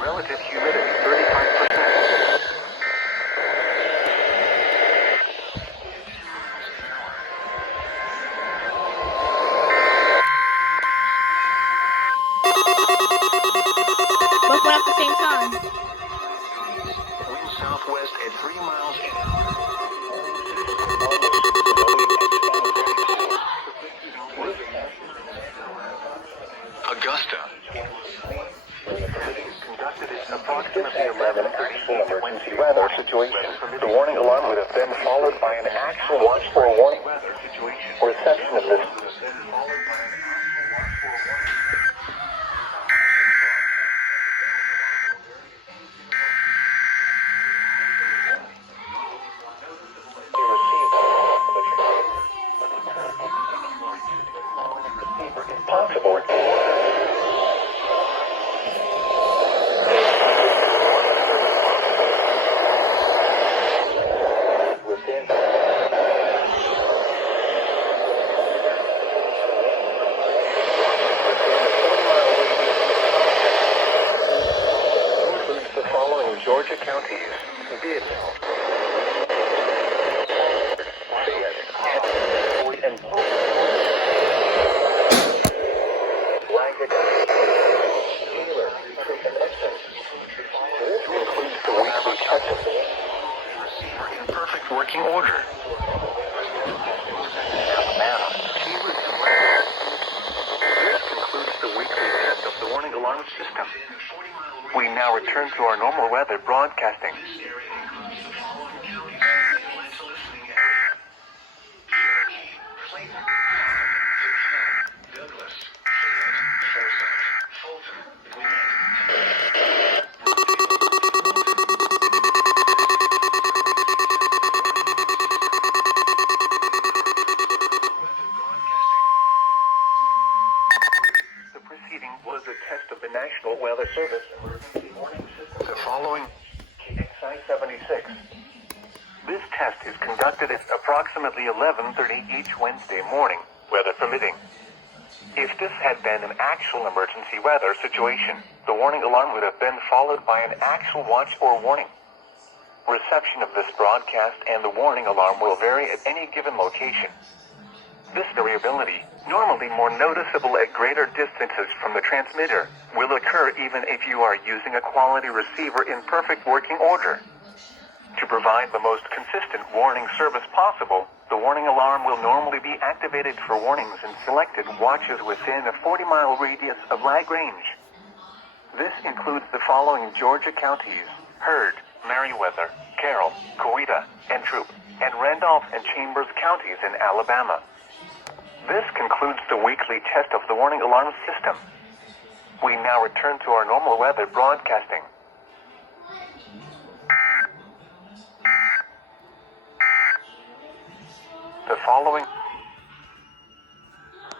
Relative humidity 35%. Both went up at the same time. Wind southwest at 3 miles an hour. Augusta. Conducted at approximately 11:30 Wednesday weather situation. The warning alarm would have been followed by an actual watch for a warning weather situation. Reception of this. Possible. The following Georgia counties did. In perfect working order. This concludes the weekly test of the warning alarm system. We now return to our normal weather broadcasting. Was a test of the National Weather Service emergency warning system. The following KXI 76. This test is conducted at approximately 11:30 each Wednesday morning, weather permitting. If this had been an actual emergency weather situation, the warning alarm would have been followed by an actual watch or warning. Reception of this broadcast and the warning alarm will vary at any given location. This variability, normally more noticeable at greater distances from the transmitter, will occur even if you are using a quality receiver in perfect working order. To provide the most consistent warning service possible, the warning alarm will normally be activated for warnings in selected watches within a 40-mile radius of lag range. This includes the following Georgia counties: Heard, Meriwether, Carroll, Coweta, Entroup, and Randolph and Chambers counties in Alabama. This concludes the weekly test of the warning alarm system. We now return to our normal weather broadcasting. The following